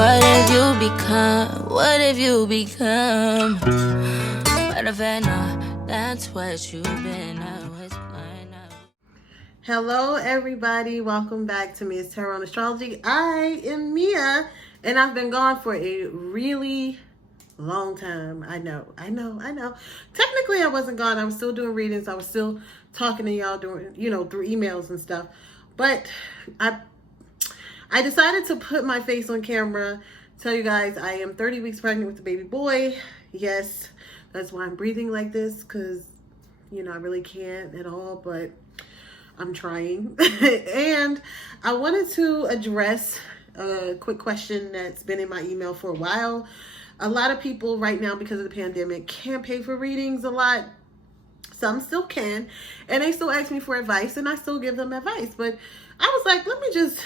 What have you become? What have you become? But if I know that's what you've been, I was blind. Hello, everybody. Welcome back to Mia's Tarot and Astrology. I am Mia, and I've been gone for a really long time. I know. Technically, I wasn't gone. I was still doing readings. I was still talking to y'all through emails and stuff. But I decided to put my face on camera, tell you guys I am 30 weeks pregnant with a baby boy. Yes, that's why I'm breathing like this, because, I really can't at all, but I'm trying. And I wanted to address a quick question that's been in my email for a while. A lot of people right now, because of the pandemic, can't pay for readings a lot. Some still can, and they still ask me for advice, and I still give them advice. But I was like, let me just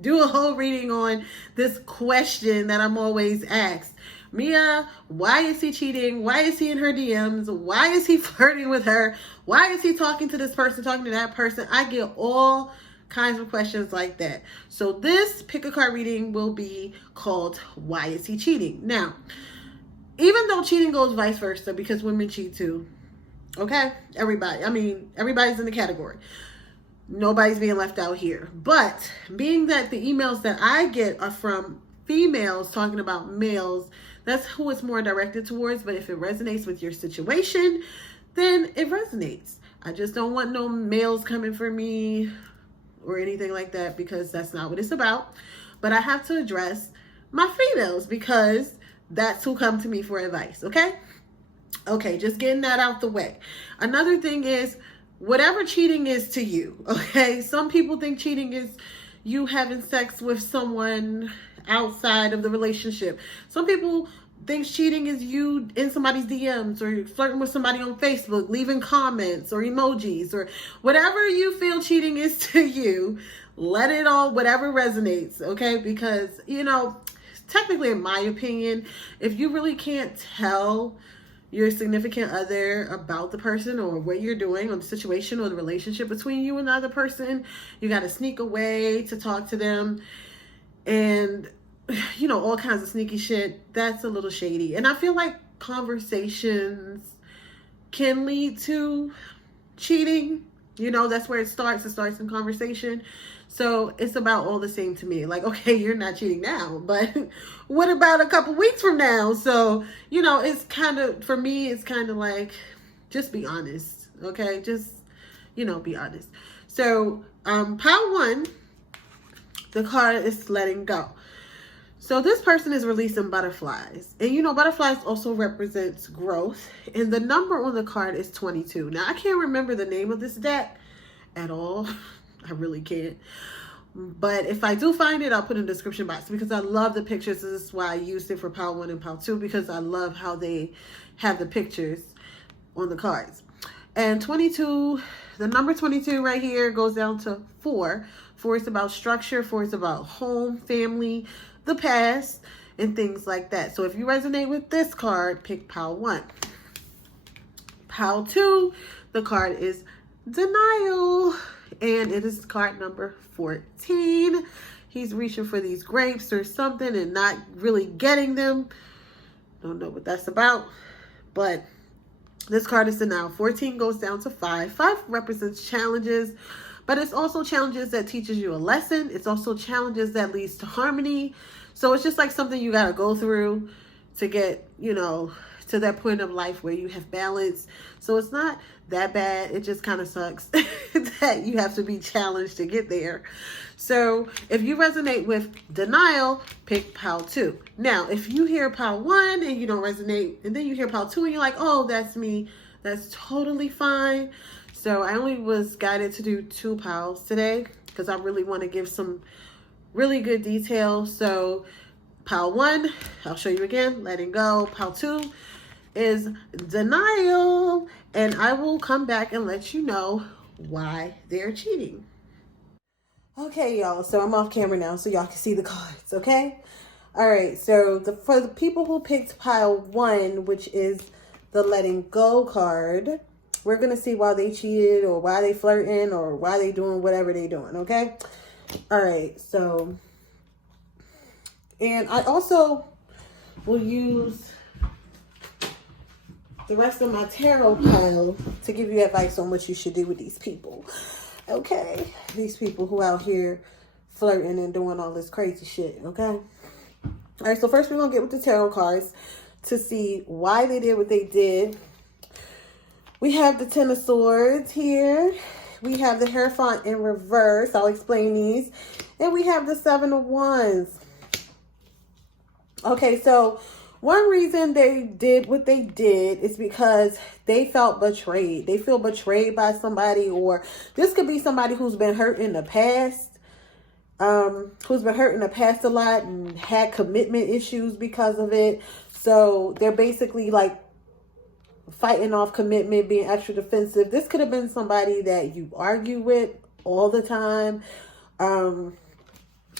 do a whole reading on this question that I'm always asked. Mia, why is he cheating? Why is he in her DMs? Why is he flirting with her? Why is he talking to this person, talking to that person? I get all kinds of questions like that. So this pick a card reading will be called Why Is He Cheating? Now, even though cheating goes vice versa, because women cheat too. Okay? Everybody's in the category. Nobody's being left out here. But being that the emails that I get are from females talking about males, that's who it's more directed towards. But if it resonates with your situation, then it resonates. I just don't want no males coming for me or anything like that, because that's not what it's about. But I have to address my females, because that's who come to me for advice. Okay, just getting that out the way. Another thing is, whatever cheating is to you, okay? Some people think cheating is you having sex with someone outside of the relationship. Some people think cheating is you in somebody's DMs, or flirting with somebody on Facebook, leaving comments or emojis, or whatever you feel cheating is to you. Let it all, whatever resonates, okay? Because, technically, in my opinion, if you really can't tell your significant other about the person or what you're doing or the situation or the relationship between you and the other person, you got to sneak away to talk to them and, all kinds of sneaky shit. That's a little shady. And I feel like conversations can lead to cheating. That's where it starts. It starts in conversation. So it's about all the same to me. Like, okay, you're not cheating now, but what about a couple weeks from now? So, it's kind of, for me, it's kind of like, just be honest. Okay. Just, be honest. So, pile 1, the card is letting go. So this person is releasing butterflies. And butterflies also represents growth. And the number on the card is 22. Now, I can't remember the name of this deck at all. I really can't. But if I do find it, I'll put in the description box, because I love the pictures. This is why I used it for pile 1 and pile 2, because I love how they have the pictures on the cards. And 22, the number 22 right here goes down to 4. 4 is about structure. 4 is about home, family, the past, and things like that. So if you resonate with this card, pick pile 1. Pile 2, the card is denial, and it is card number 14. He's reaching for these grapes or something and not really getting them. Don't know what that's about, but this card is denial. 14 goes down to 5. 5 represents challenges, but it's also challenges that teaches you a lesson. It's also challenges that leads to harmony. So it's just like something you got to go through to get, to that point of life where you have balance. So it's not that bad. It just kind of sucks that you have to be challenged to get there. So if you resonate with denial, pick pile 2. Now, if you hear pile 1 and you don't resonate, and then you hear pile 2 and you're like, oh, that's me, that's totally fine. So I only was guided to do 2 piles today, because I really want to give some really good detail. So pile 1, I'll show you again, letting go. Pile 2 is denial, and I will come back and let you know why they're cheating. Okay, y'all, so I'm off camera now so y'all can see the cards, okay? All right, so for the people who picked pile 1, which is the letting go card, we're going to see why they cheated, or why they flirting, or why they doing whatever they doing, okay? All right, so And I also will use the rest of my tarot pile to give you advice on what you should do with these people. Okay? These people who out here flirting and doing all this crazy shit. Okay? All right, so first we're going to get with the tarot cards to see why they did what they did. We have the Ten of Swords here. We have the Hierophant in reverse. I'll explain these. And we have the Seven of Wands. Okay, so one reason they did what they did is because they felt betrayed. They feel betrayed by somebody, or this could be somebody who's been hurt in the past. Who's been hurt in the past a lot and had commitment issues because of it. So they're basically like fighting off commitment, being extra defensive. This could have been somebody that you argue with all the time.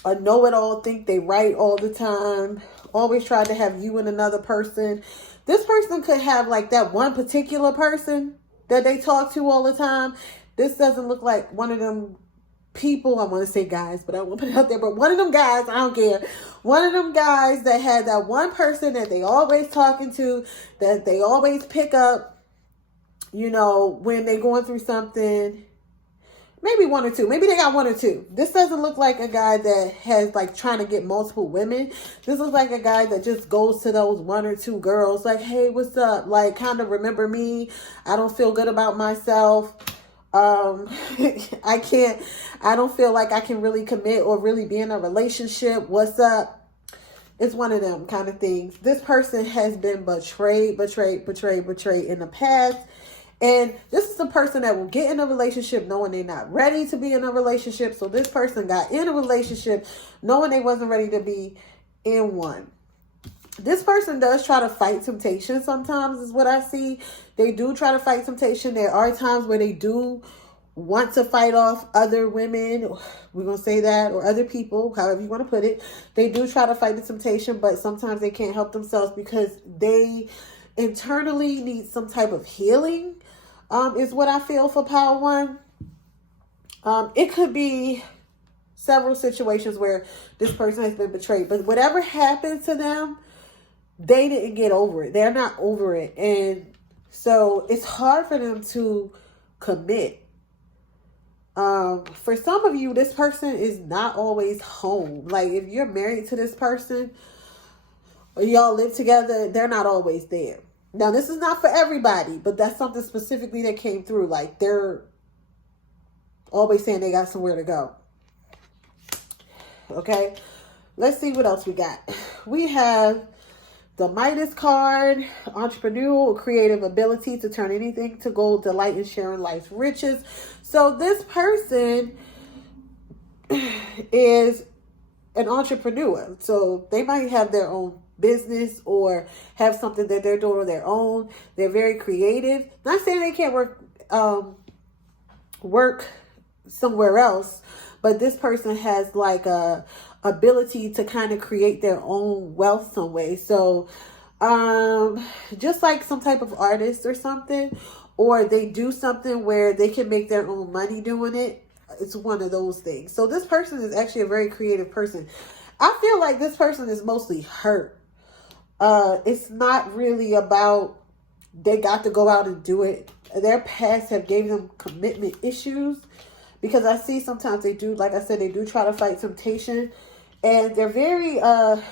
A know-it-all, think they right all the time. Always try to have you and another person. This person could have like that one particular person that they talk to all the time. This doesn't look like one of them people. I want to say guys, but I don't want to put it out there. But one of them guys, I don't care. One of them guys that had that one person that they always talking to, that they always pick up, you know, when they're going through something. Maybe one or two. Maybe they got one or two. This doesn't look like a guy that has like trying to get multiple women. This looks like a guy that just goes to those one or two girls like, hey, what's up? Like, kind of remember me. I don't feel good about myself. I don't feel like I can really commit or really be in a relationship. What's up? It's one of them kind of things. This person has been betrayed in the past. And this is a person that will get in a relationship knowing they're not ready to be in a relationship. So this person got in a relationship knowing they wasn't ready to be in one. This person does try to fight temptation sometimes is what I see. They do try to fight temptation. There are times where they do want to fight off other women. We're going to say that, or other people, however you want to put it. They do try to fight the temptation, but sometimes they can't help themselves because they internally need some type of healing. Is what I feel for Power One. It could be several situations where this person has been betrayed, but whatever happened to them, they didn't get over it. They're not over it. And so it's hard for them to commit. For some of you, this person is not always home. Like if you're married to this person or y'all live together, they're not always there. Now, this is not for everybody, but that's something specifically that came through. Like, they're always saying they got somewhere to go. Okay? Let's see what else we got. We have the Midas card, entrepreneurial or creative ability to turn anything to gold, delight in sharing life's riches. So this person is an entrepreneur. So they might have their own business or have something that they're doing on their own. They're very creative. Not saying they can't work somewhere else, but this person has like a ability to kind of create their own wealth some way. So just like some type of artist or something, or they do something where they can make their own money doing it. It's one of those things. So this person is actually a very creative person. I feel like this person is mostly hurt. It's not really about they got to go out and do it. Their past have gave them commitment issues, because I see sometimes they do, like I said, they do try to fight temptation, and they're very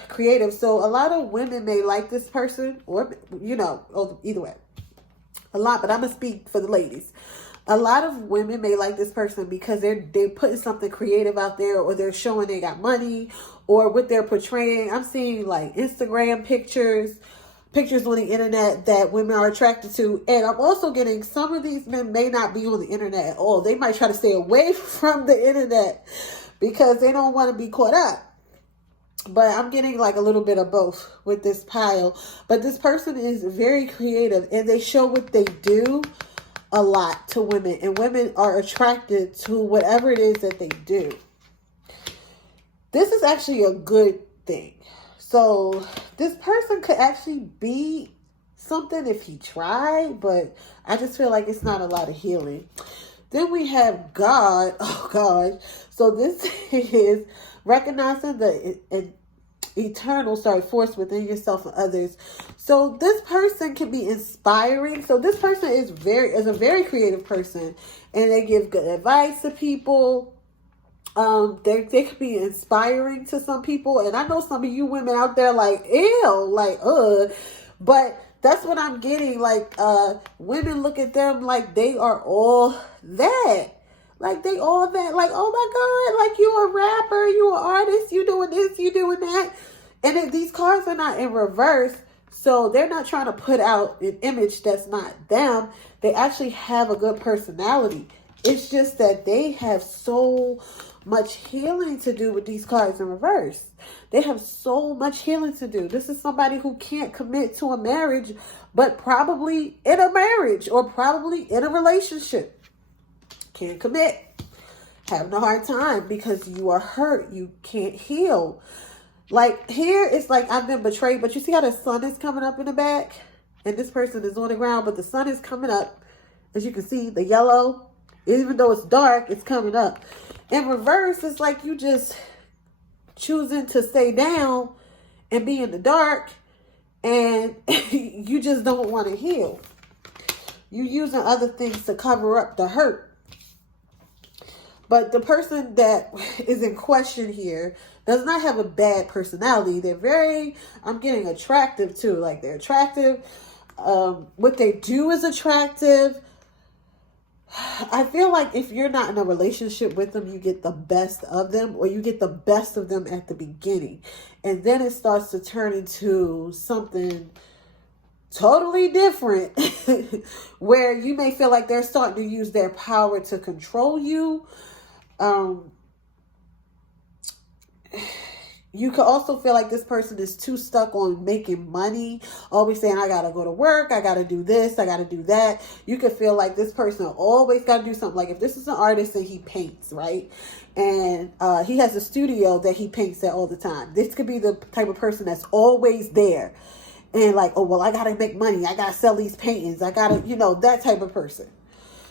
creative. So a lot of women may like this person, or either way, a lot. But I'm gonna speak for the ladies. A lot of women may like this person because they're putting something creative out there, or they're showing they got money, or what they're portraying. I'm seeing like Instagram pictures on the internet that women are attracted to. And I'm also getting some of these men may not be on the internet at all. They might try to stay away from the internet because they don't want to be caught up. But I'm getting like a little bit of both with this pile. But this person is very creative, and they show what they do a lot to women, and women are attracted to whatever it is that they do. This is actually a good thing. So this person could actually be something if he tried, but I just feel like it's not a lot of healing. Then we have God. Oh gosh. So this is recognizing the eternal, force within yourself and others. So this person can be inspiring. So this person is a very creative person, and they give good advice to people. They could be inspiring to some people, and I know some of you women out there like, ew, like, but that's what I'm getting. Like, women look at them like they are all that. Like, they all that. Like, oh my God, like, you a rapper, you an artist, you doing this, you doing that. And these cards are not in reverse, so they're not trying to put out an image that's not them. They actually have a good personality. It's just that they have so much healing to do with these cards in reverse. They have so much healing to do. This is somebody who can't commit to a marriage, but probably in a marriage or probably in a relationship. Can't commit. Having a hard time because you are hurt. You can't heal. Like, here it's like I've been betrayed, but you see how the sun is coming up in the back? And this person is on the ground, but the sun is coming up. As you can see, the yellow, even though it's dark, it's coming up. In reverse, it's like you just choosing to stay down and be in the dark, and you just don't want to heal. You're using other things to cover up the hurt. But the person that is in question here does not have a bad personality. They're very, I'm getting attractive too. Like, they're attractive. What they do is attractive. I feel like if you're not in a relationship with them, you get the best of them, or you get the best of them at the beginning. And then it starts to turn into something totally different where you may feel like they're starting to use their power to control you. You could also feel like this person is too stuck on making money, always saying, I gotta go to work, I gotta do this, I gotta do that. You could feel like this person always gotta do something. Like, if this is an artist and he paints, right? And he has a studio that he paints at all the time. This could be the type of person that's always there. And like, oh, well, I gotta make money, I gotta sell these paintings, I gotta, that type of person.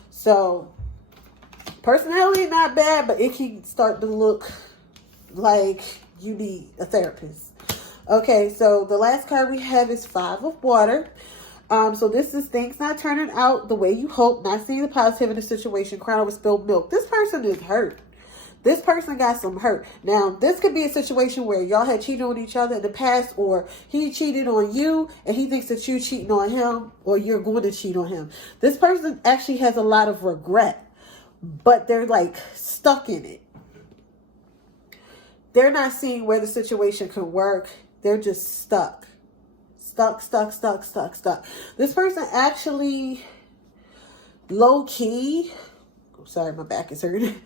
So, personality not bad, but it can start to look like you need a therapist. Okay, so the last card we have is 5 of Water. So this is things not turning out the way you hope, not seeing the positive in the situation, crying over spilled milk. This person is hurt. This person got some hurt. Now, this could be a situation where y'all had cheated on each other in the past, or he cheated on you and he thinks that you cheating on him, or you're going to cheat on him. This person actually has a lot of regret, but they're like stuck in it. They're not seeing where the situation can work. They're just stuck. Stuck. This person actually low-key, sorry, my back is hurting.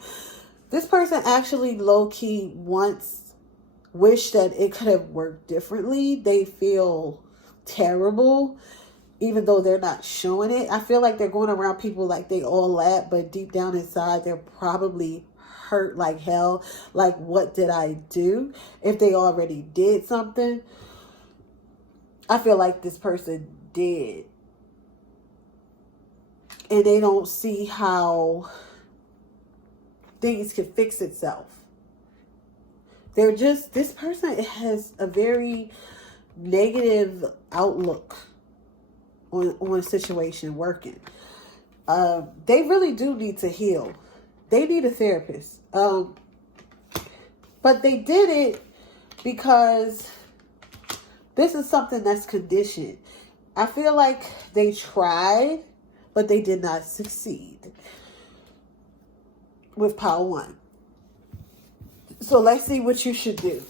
This person actually low-key wish that it could have worked differently. They feel terrible, even though they're not showing it. I feel like they're going around people like they all that, but deep down inside, they're probably hurt like hell. Like, what did I do? If they already did something, I feel like this person did. And they don't see how things can fix itself. This person has a very negative outlook on a situation working. They really do need to heal. They need a therapist. But they did it because this is something that's conditioned. I feel like they tried, but they did not succeed with Power 1. So let's see what you should do.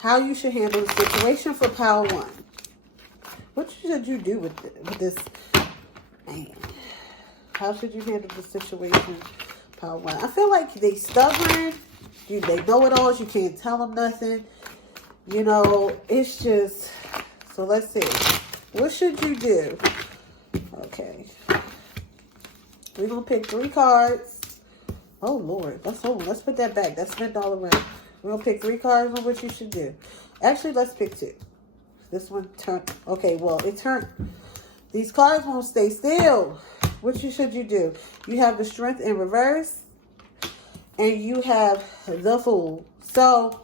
How you should handle the situation for Power 1. What should you do with this? Man, how should you handle the situation, Power 1? I feel like they stubborn. They know it all. You can't tell them nothing. It's just. So let's see. What should you do? Okay. We're gonna pick 3 cards. Oh Lord, let's put that back. That's spent all around. We're gonna pick 3 cards on what you should do. Actually, let's pick 2. This one turned. Okay, well, it turned. These cards won't stay still. What should you do? You have the Strength in reverse. and you have the Fool. So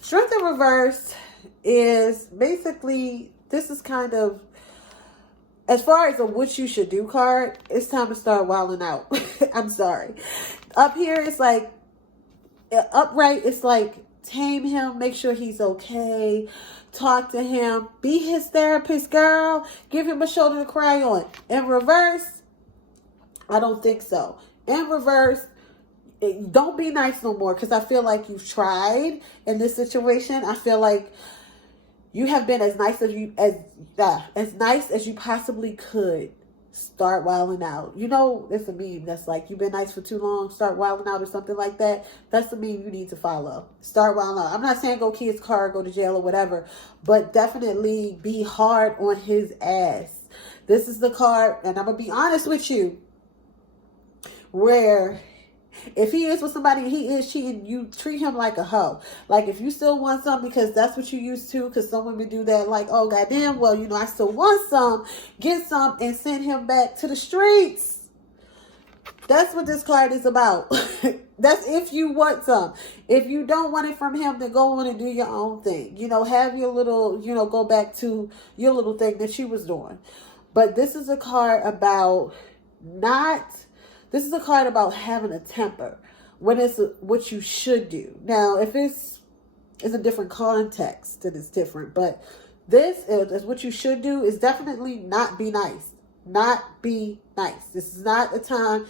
Strength in Reverse is basically, this is kind of, as far as a what you should do card, it's time to start wilding out. I'm sorry. Up here, it's like, upright, it's like, tame him, make sure he's okay, talk to him, be his therapist, girl, give him a shoulder to cry on. In reverse, I don't think so. In reverse, don't be nice no more, because I feel like you've tried in this situation. I feel like you have been as nice as you possibly could. Start wilding out. You know, it's a meme that's like, you've been nice for too long, start wilding out, or something like that. That's the meme you need to follow. Start wilding out. I'm not saying go key his car, go to jail or whatever, but definitely be hard on his ass. This is the card, and I'm gonna be honest with you, where if he is with somebody and he is cheating, you treat him like a hoe. Like, if you still want some because that's what you used to, because some women do that, like, oh, goddamn, well, you know, I still want some, get some and send him back to the streets. That's what this card is about. That's if you want some. If you don't want it from him, then go on and do your own thing. You know, have your little, you know, go back to your little thing that you was doing. But this is a card about this is a card about having a temper when it's what you should do. Now, if it's a different context, then it's different. But this is what you should do, is definitely not be nice. Not be nice. This is not a time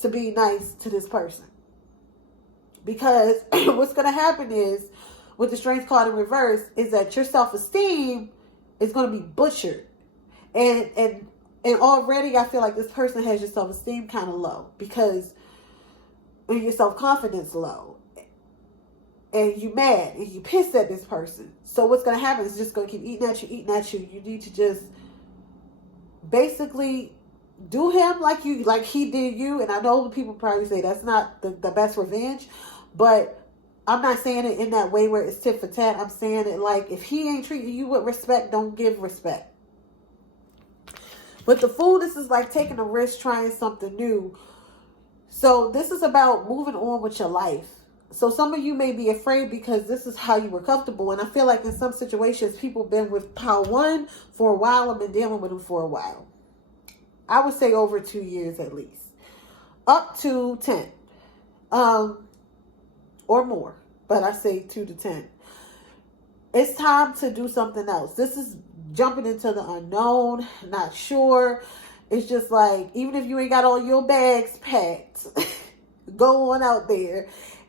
to be nice to this person. Because what's going to happen is, with the Strength card in reverse, is that your self-esteem is going to be butchered. And already I feel like this person has your self-esteem kind of low, because your self-confidence low, and you mad and you pissed at this person. So what's going to happen is just going to keep eating at you. You need to just basically do him like he did you. And I know people probably say that's not the best revenge, but I'm not saying it in that way where it's tit for tat. I'm saying it like, if he ain't treating you with respect, don't give respect. But the Fool, this is like taking a risk, trying something new. So this is about moving on with your life. So some of you may be afraid because this is how you were comfortable. And I feel like in some situations, people been with Power 1 for a while and been dealing with them for a while. I would say over 2 years at least. Up to 10. Or more. But I say 2 to 10. It's time to do something else. This is jumping into the unknown, not sure. It's just like, even if you ain't got all your bags packed, go on out there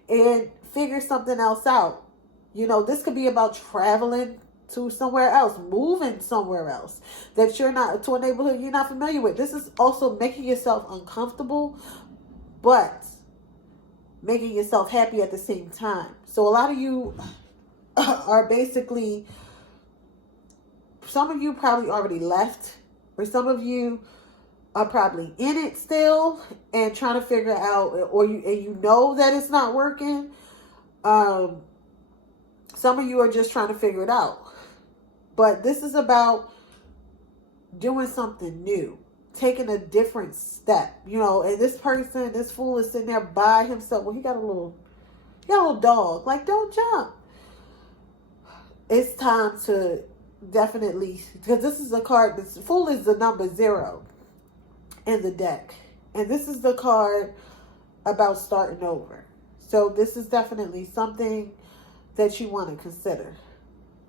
and figure something else out. You know, this could be about traveling to somewhere else, moving somewhere else that you're not, to a neighborhood you're not familiar with. This is also making yourself uncomfortable, but making yourself happy at the same time. So a lot of you are basically, some of you probably already left, or some of you are probably in it still and trying to figure out, or you know that it's not working. Some of you are just trying to figure it out. But this is about doing something new, taking a different step, you know. And this person, this Fool, is sitting there by himself. Well, he got a little dog. Like, don't jump. It's time to definitely, because this is a card, this Fool is the number 0 in the deck. And this is the card about starting over. So this is definitely something that you want to consider.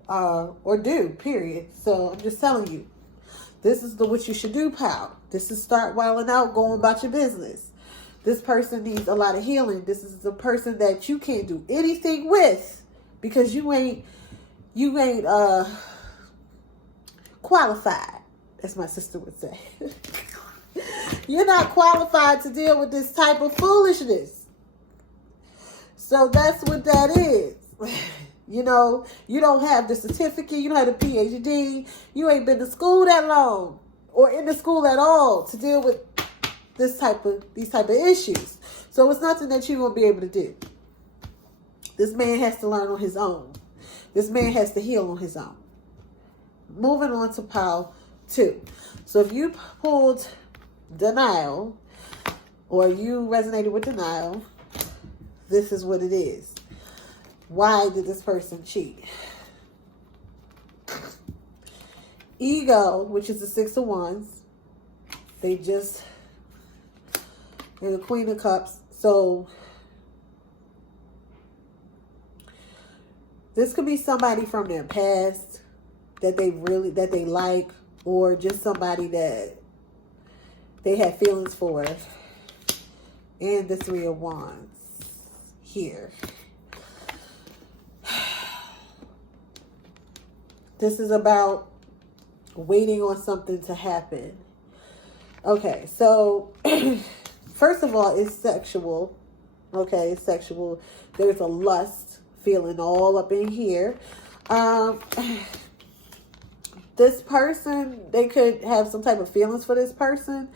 Or do, period. So I'm just telling you, this is what you should do, pal. This is start wilding out, going about your business. This person needs a lot of healing. This is the person that you can't do anything with because you ain't qualified, as my sister would say. You're not qualified to deal with this type of foolishness. So that's what that is. You know, you don't have the certificate, you don't have the PhD, you ain't been to school that long or in the school at all to deal with these type of issues. So it's nothing that you won't be able to do. This man has to learn on his own. This man has to heal on his own. Moving on to pile 2. So if you pulled denial, or you resonated with denial, this is what it is. Why did this person cheat? Ego, which is the 6 of Wands. They're the Queen of Cups. So this could be somebody from their past that they like, or just somebody that they have feelings for. And the 3 of Wands here. This is about waiting on something to happen. Okay, so first of all, it's sexual. Okay, it's sexual. There's a lust feeling all up in here. This person, they could have some type of feelings for this person.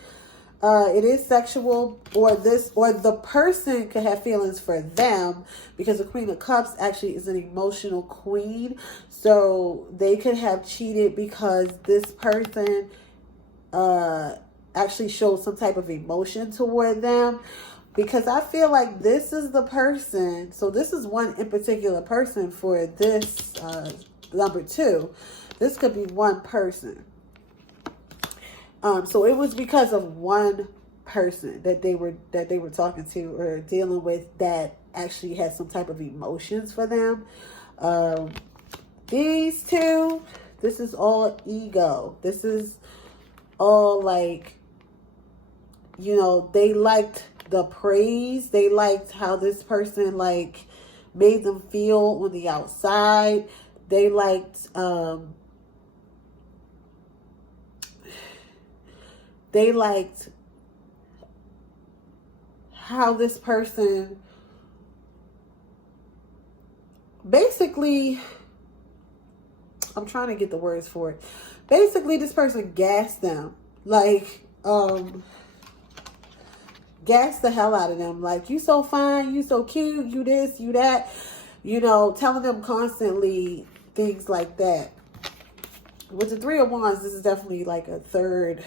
It is sexual, or the person could have feelings for them, because the Queen of Cups actually is an emotional queen. So they could have cheated because this person actually showed some type of emotion toward them. Because I feel like this is the person. So this is one in particular person for this number 2. This could be one person. So it was because of one person that they were talking to or dealing with that actually had some type of emotions for them. These two, this is all ego. This is all like, you know, they liked the praise. They liked how this person like made them feel on the outside. They liked how this person basically, I'm trying to get the words for it. Basically, this person gassed them. Like, gassed the hell out of them. Like, you so fine, you so cute, you this, you that. You know, telling them constantly things like that. With the 3 of Wands, this is definitely like a third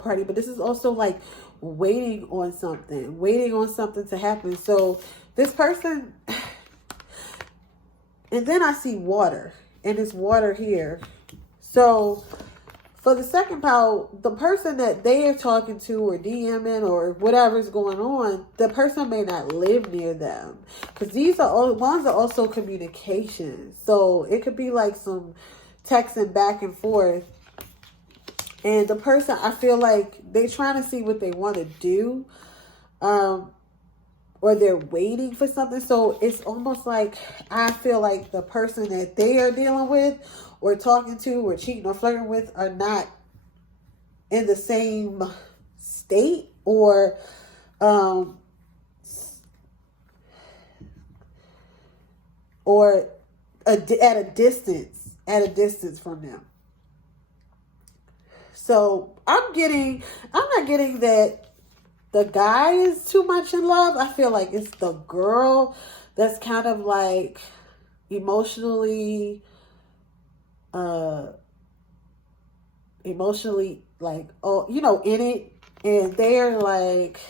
party. But this is also like waiting on something to happen. So this person, and then I see water, and it's water here. So for the second pile, the person that they are talking to or DMing or whatever's going on, the person may not live near them. Because wands are also communication. So it could be like some texting back and forth. And the person, I feel like they're trying to see what they want to do. Or they're waiting for something. So it's almost like, I feel like the person that they are dealing with or talking to or cheating or flirting with are not in the same state, or at a distance from them. So I'm not getting that the guy is too much in love. I feel like it's the girl that's kind of like emotionally like, oh, you know, in it, and they're like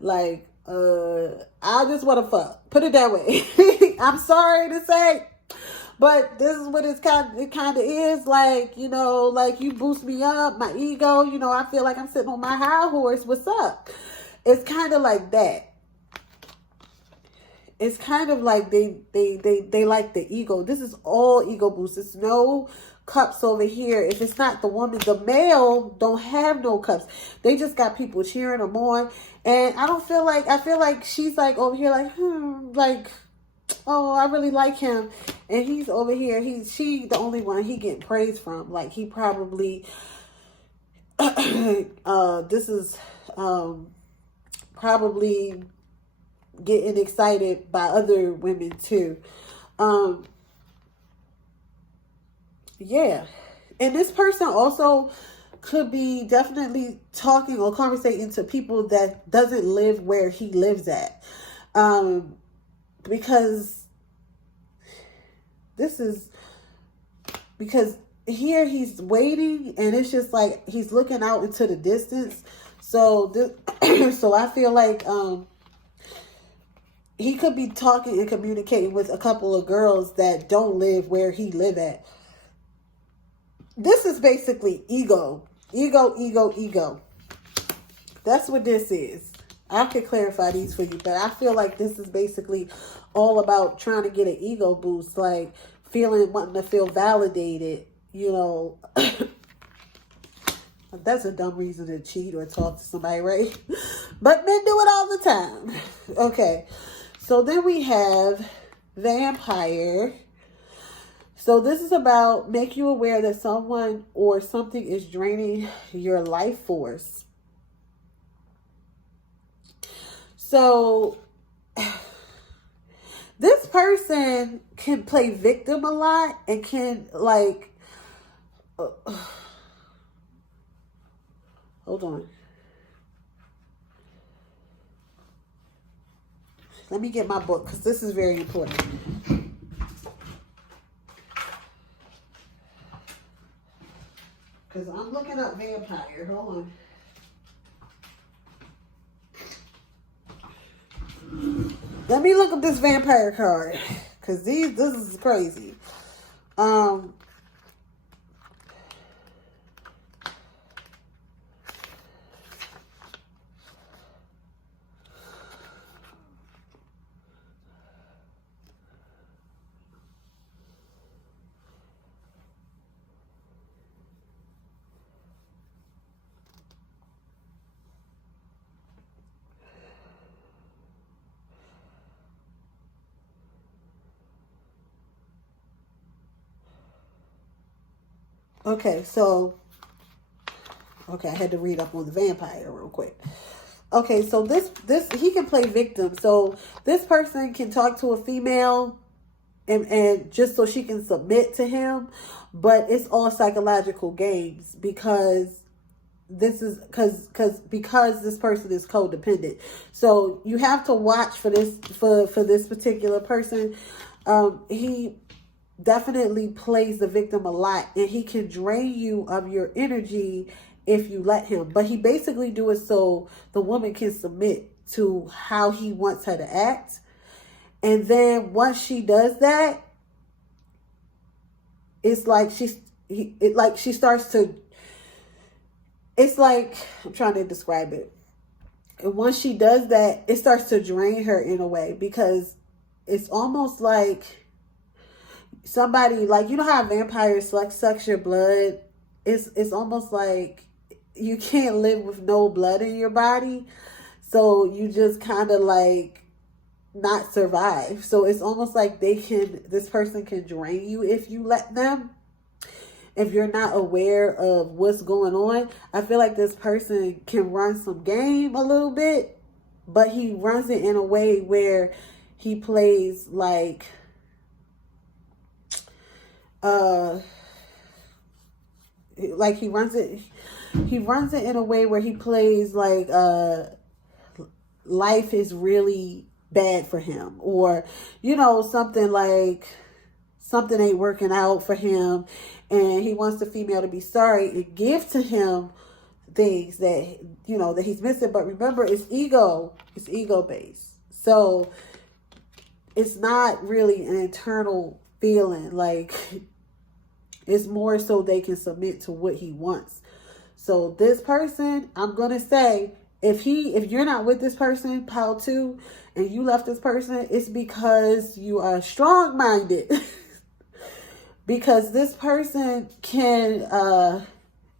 like I just want to fuck, put it that way. I'm sorry to say, but this is what it kind of is. Like, you know, like, you boost me up, my ego, you know, I feel like I'm sitting on my high horse. What's up? It's kind of like that. It's kind of like they like the ego. This is all ego boost. There's no cups over here. If it's not the woman, the male don't have no cups. They just got people cheering them on. And I feel like she's like over here like, like, oh, I really like him. And he's over here, she the only one he getting praise from. Like, he probably this is probably getting excited by other women too. Yeah. And this person also could be definitely talking or conversating to people that doesn't live where he lives at. Because here he's waiting, and it's just like he's looking out into the distance. So so I feel like he could be talking and communicating with a couple of girls that don't live where he live at. This is basically ego. Ego. That's what this is. I could clarify these for you, but I feel like this is basically all about trying to get an ego boost, like wanting to feel validated, you know. That's a dumb reason to cheat or talk to somebody, right? But men do it all the time. Okay. So then we have vampire. So this is about make you aware that someone or something is draining your life force. So this person can play victim a lot and can like, hold on. Let me get my book because this is very important. Because I'm looking up vampire. Hold on. Let me look up this vampire card. Because this is crazy. Okay, I had to read up on the vampire real quick. Okay, so this he can play victim. So this person can talk to a female and just so she can submit to him, but it's all psychological games because this is because this person is codependent. So you have to watch for this for this particular person. He definitely plays the victim a lot, and he can drain you of your energy if you let him. But he basically do it so the woman can submit to how he wants her to act. And then once she does that, it's like she starts to, it's like, I'm trying to describe it. And once she does that, it starts to drain her in a way because it's almost like somebody, like, you know how vampires sucks your blood? It's almost like you can't live with no blood in your body. So you just kind of like not survive. So it's almost like this person can drain you if you let them. If you're not aware of what's going on, I feel like this person can run some game a little bit, but he runs it in a way where he plays like, he runs it in a way where he plays like, life is really bad for him, or, you know, something like something ain't working out for him, and he wants the female to be sorry and give to him things that, you know, that he's missing. But remember, it's ego based. So it's not really an internal feeling. Like, it's more so they can submit to what he wants. So this person, I'm going to say, if you're not with this person, pile 2, and you left this person, it's because you are strong-minded. Because this person can,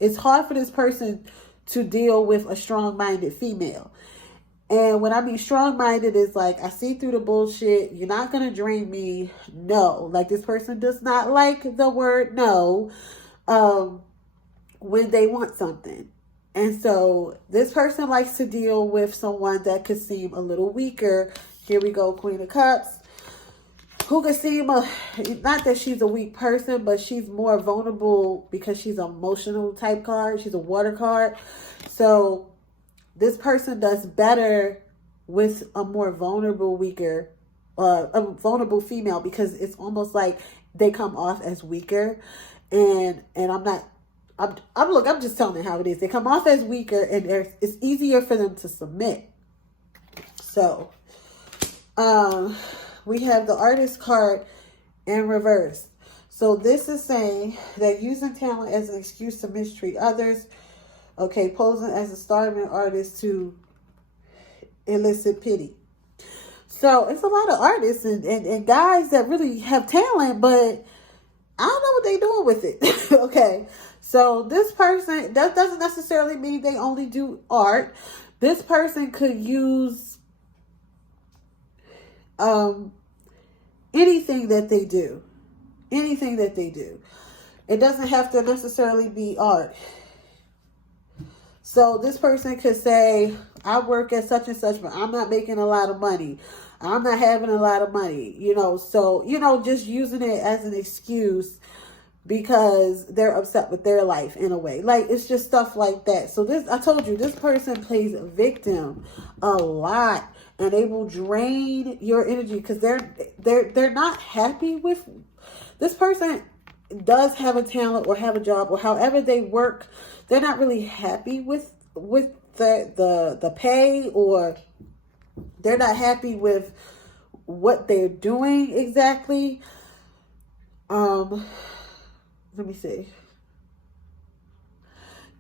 it's hard for this person to deal with a strong-minded female. And when I mean strong-minded is like, I see through the bullshit. You're not going to drain me. No. Like, this person does not like the word no when they want something. And so this person likes to deal with someone that could seem a little weaker. Here we go, Queen of Cups. Who could seem, not that she's a weak person, but she's more vulnerable because she's an emotional type card. She's a water card. So this person does better with a more vulnerable, weaker, a vulnerable female, because it's almost like they come off as weaker. And I'm just telling you how it is. They come off as weaker, and it's easier for them to submit. So We have the artist card in reverse. So this is saying that using talent as an excuse to mistreat others. Okay, posing as a starving artist to elicit pity. So it's a lot of artists and guys that really have talent, but I don't know what they're doing with it. Okay. So this person, that doesn't necessarily mean they only do art. This person could use anything that they do. Anything that they do. It doesn't have to necessarily be art. So this person could say, I work at such and such, but I'm not making a lot of money. I'm not having a lot of money, so, just using it as an excuse because they're upset with their life in a way. Like, it's just stuff like that. So I told you, this person plays victim a lot, and they will drain your energy because they're not happy with this person. Does have a talent or have a job or however they work, they're not really happy with the pay, or they're not happy with what they're doing exactly. Let me see.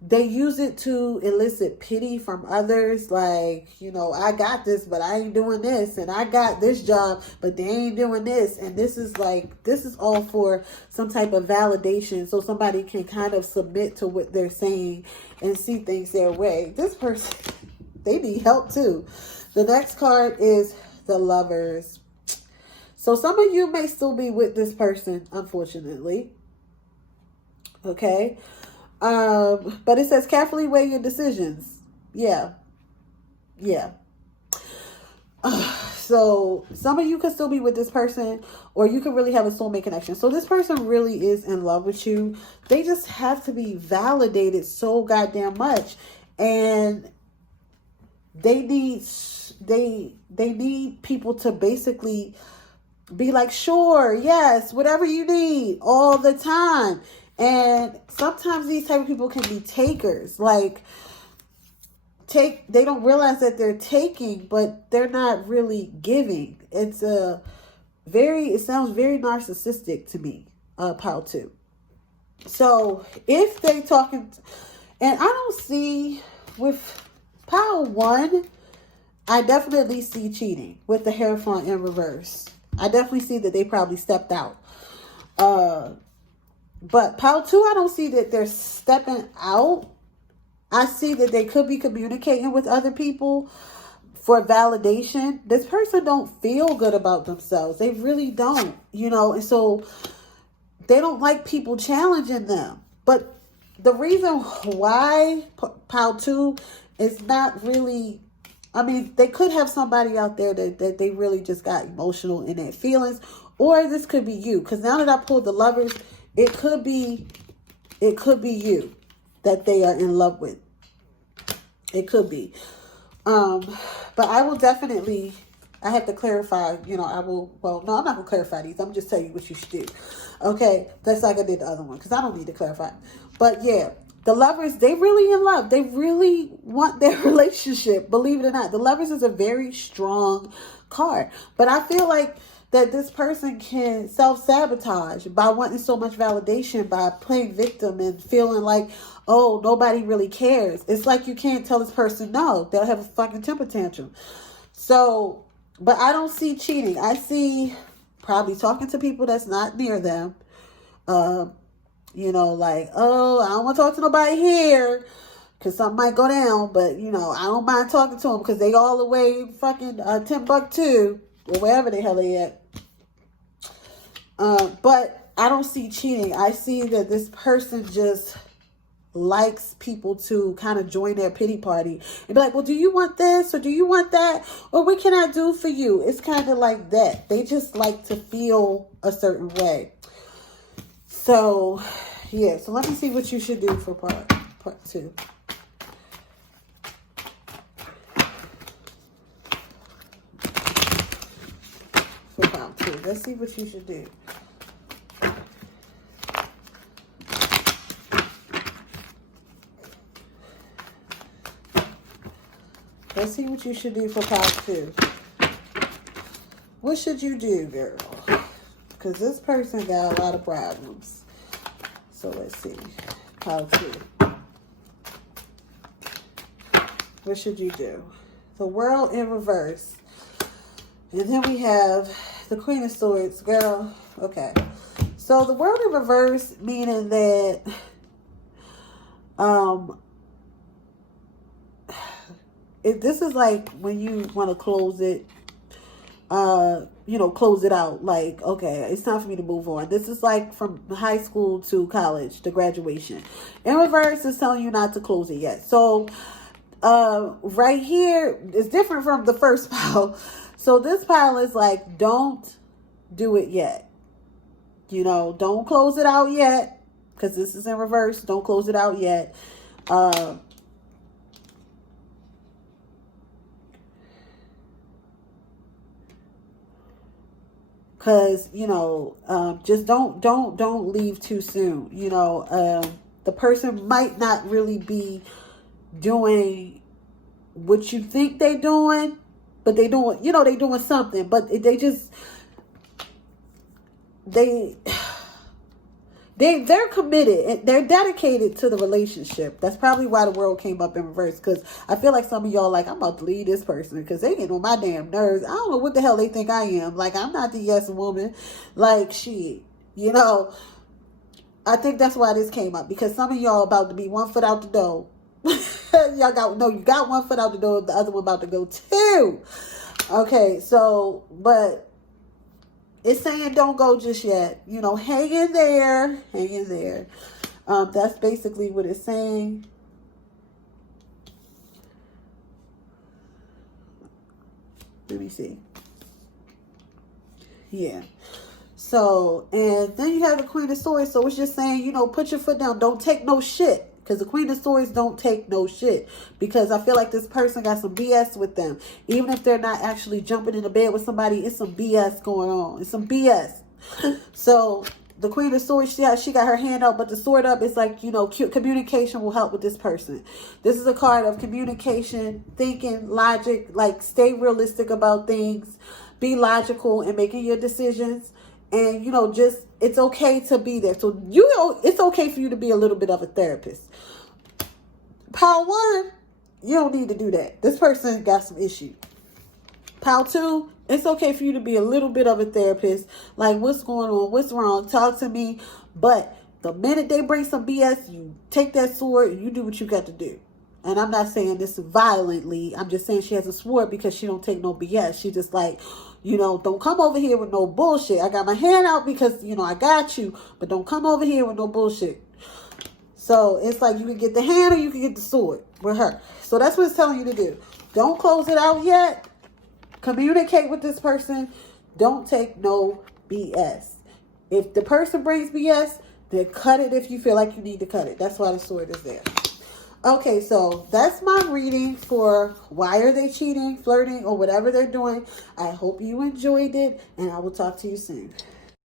They use it to elicit pity from others. Like, I got this, but I ain't doing this. And I got this job, but they ain't doing this. And this is all for some type of validation. So somebody can kind of submit to what they're saying and see things their way. This person, they need help too. The next card is the Lovers. So some of you may still be with this person, unfortunately. Okay. But it says carefully weigh your decisions. Yeah. So some of you could still be with this person, or you could really have a soulmate connection. So this person really is in love with you. They just have to be validated so goddamn much. And they need people to basically be like, sure, yes, whatever you need all the time. And sometimes these type of people can be takers. Like, they don't realize that they're taking, but they're not really giving. It sounds very narcissistic to me, pile 2. So if they talking, and I don't see with pile 1, I definitely see cheating with the Hierophant in reverse. I definitely see that they probably stepped out. But pile 2, I don't see that they're stepping out. I see that they could be communicating with other people for validation. This person don't feel good about themselves. They really don't, and so they don't like people challenging them. But the reason why pile 2 is not really, they could have somebody out there that they really just got emotional in their feelings, or this could be you. Because now that I pulled the Lovers, it could be you that they are in love with. It could be. But I will definitely, I have to clarify, I'm not going to clarify these. I'm just telling you what you should do. Okay. That's like I did the other one, because I don't need to clarify. But yeah, the Lovers, they really in love. They really want their relationship. Believe it or not, the Lovers is a very strong card. But I feel like that this person can self-sabotage by wanting so much validation, by playing victim and feeling like, oh, nobody really cares. It's like you can't tell this person no. They'll have a fucking temper tantrum. So, but I don't see cheating. I see probably talking to people that's not near them. Like, oh, I don't want to talk to nobody here because something might go down. But, I don't mind talking to them because they all the way fucking Timbuktu or wherever the hell they at. But I don't see cheating. I see that this person just likes people to kind of join their pity party and be like, well, do you want this or do you want that? Or what can I do for you? It's kind of like that. They just like to feel a certain way. So, yeah. So let me see what you should do for part 2. For part 2. Let's see what you should do. Let's see what you should do for part 2. What should you do, girl? Because this person got a lot of problems. So let's see. How to. What should you do? The world in reverse. And then we have the Queen of Swords. Girl, okay. So the world in reverse, meaning that this is like when you want to close it, close it out. Like, okay, it's time for me to move on. This is like from high school to college, to graduation. In reverse is telling you not to close it yet. So right here is different from the first pile. So this pile is like, don't do it yet. Don't close it out yet, because this is in reverse. Don't close it out yet. Because, just don't leave too soon. The person might not really be doing what you think they're doing, but they doing, they doing something, but they're committed and they're dedicated to the relationship. That's probably why the world came up in reverse, because I feel like some of y'all like, I'm about to leave this person because they get on my damn nerves. I don't know what the hell they think I am. Like, I'm not the yes woman. Like, shit, I think that's why this came up, because some of y'all about to be 1 foot out the door. You got 1 foot out the door, the other one about to go too. Okay, so, but it's saying don't go just yet. Hang in there. Hang in there. That's basically what it's saying. Let me see. Yeah. So, and then you have the Queen of Swords. So it's just saying, put your foot down. Don't take no shit. Because the Queen of Swords don't take no shit. Because I feel like this person got some BS with them. Even if they're not actually jumping into bed with somebody, it's some BS going on. It's some BS. So the Queen of Swords, she got her hand out, but the sword up is like, communication will help with this person. This is a card of communication, thinking, logic, like stay realistic about things, be logical in making your decisions. And, just, it's okay to be there. So, it's okay for you to be a little bit of a therapist. Pile 1, you don't need to do that. This person got some issues. Pile 2, it's okay for you to be a little bit of a therapist. Like, what's going on? What's wrong? Talk to me. But the minute they bring some BS, you take that sword and you do what you got to do. And I'm not saying this violently. I'm just saying she has a sword because she don't take no BS. She just like, don't come over here with no bullshit. I got my hand out because, I got you. But don't come over here with no bullshit. So it's like you can get the hand or you can get the sword with her. So that's what it's telling you to do. Don't close it out yet. Communicate with this person. Don't take no BS. If the person brings BS, then cut it if you feel like you need to cut it. That's why the sword is there. Okay, so that's my reading for why are they cheating, flirting, or whatever they're doing. I hope you enjoyed it, and I will talk to you soon.